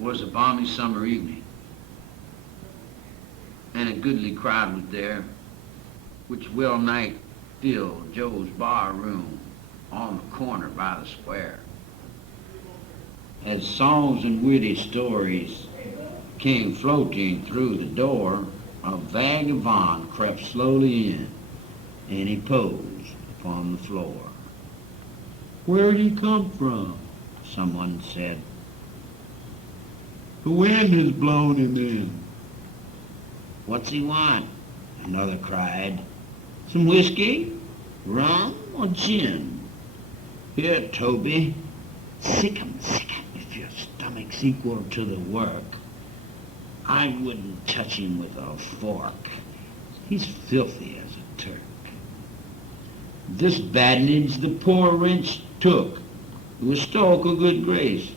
was a balmy summer evening, and a goodly crowd was there, which well nigh filled Joe's bar room on the corner by the square. As songs and witty stories came floating through the door, a vagabond crept slowly in, and he posed upon the floor. "Where'd he come from?" someone said. "The wind has blown him in." "What's he want?" another cried. "Some whiskey, rum, or gin?" "Here, Toby, sick 'em, if your stomach's equal to the work. I wouldn't touch him with a fork. He's filthy as a Turk." This badinage the poor wretch took with stoic of good grace.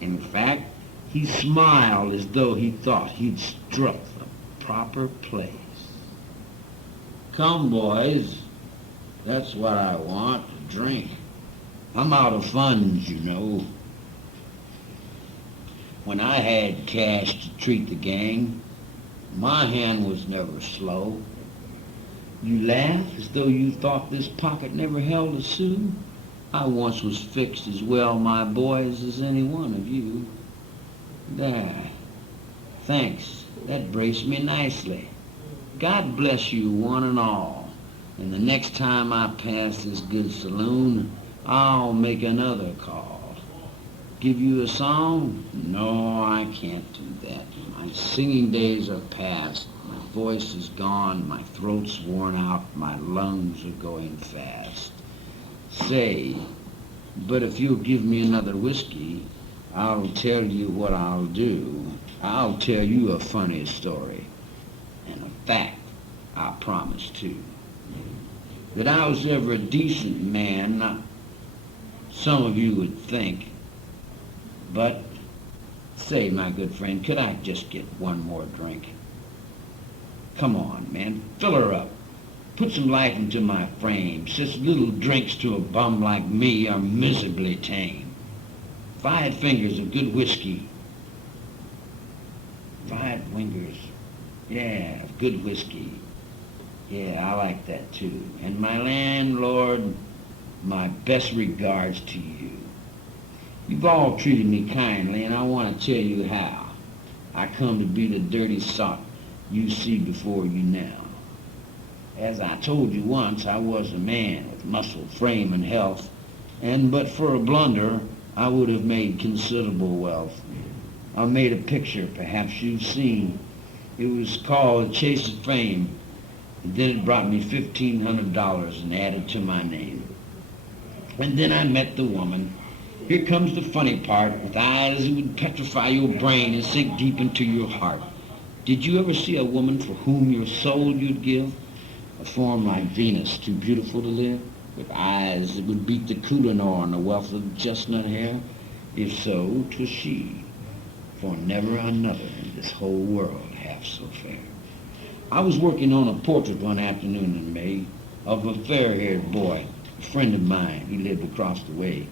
In fact, he smiled as though he thought he'd struck the proper place. "Come, boys, that's what I want, to drink. I'm out of funds, you know." When I had cash to treat the gang, my hand was never slow. You laugh as though you thought this pocket never held a sou. I once was fixed as well, my boys, as any one of you. There. Thanks. That braced me nicely. God bless you one and all. And the next time I pass this good saloon, I'll make another call. Give you a song? No, I can't do that. My singing days are past. My voice is gone. My throat's worn out. My lungs are going fast. Say, but if you'll give me another whiskey, I'll tell you what I'll do. I'll tell you a funny story. And a fact, I promise too. That I was ever a decent man, some of you would think. But, say, my good friend, could I just get one more drink? Come on, man, fill her up. Put some life into my frame. Such little drinks to a bum like me are miserably tame. 5 fingers of good whiskey. 5 fingers, yeah, of good whiskey. Yeah, I like that too. And my landlord, my best regards to you. You've all treated me kindly, and I want to tell you how. I come to be the dirty sot you see before you now. As I told you once, I was a man with muscle, frame, and health, and but for a blunder, I would have made considerable wealth. I made a picture, perhaps you've seen. It was called The Chase of Fame, and then it brought me $1,500 and added to my name. And then I met the woman. Here comes the funny part, with eyes that would petrify your brain and sink deep into your heart. Did you ever see a woman for whom your soul you'd give? A form like Venus, too beautiful to live, with eyes that would beat the Kohinoor and a wealth of chestnut hair? If so, 'twas she, for never another in this whole world half so fair. I was working on a portrait one afternoon in May of a fair-haired boy, a friend of mine. He lived across the way.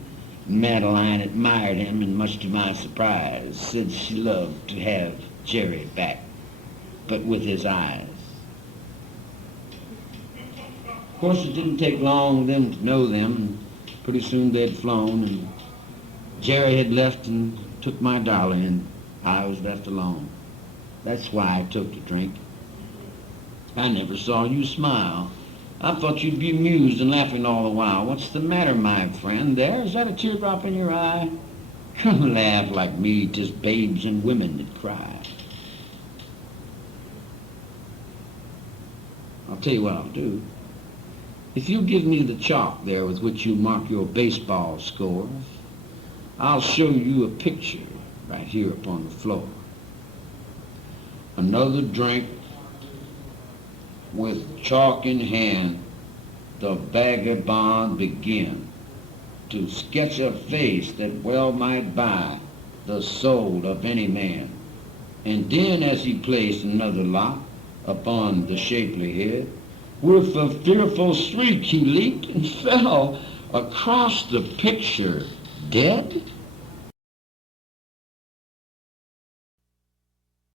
Madeline admired him, and much to my surprise, said she loved to have Jerry back, but with his eyes. Of course, it didn't take long for them to know them, and pretty soon they'd flown, and Jerry had left and took my darling, and I was left alone. That's why I took the drink. I never saw you smile. I thought you'd be amused and laughing all the while. What's the matter, my friend? There, is that a teardrop in your eye? Come laugh like me, 'tis babes and women that cry. I'll tell you what I'll do. If you give me the chalk there with which you mark your baseball scores, I'll show you a picture right here upon the floor. Another drink. With chalk in hand, the vagabond began to sketch a face that well might buy the soul of any man. And then as he placed another lock upon the shapely head, with a fearful shriek he leaped and fell across the picture, dead.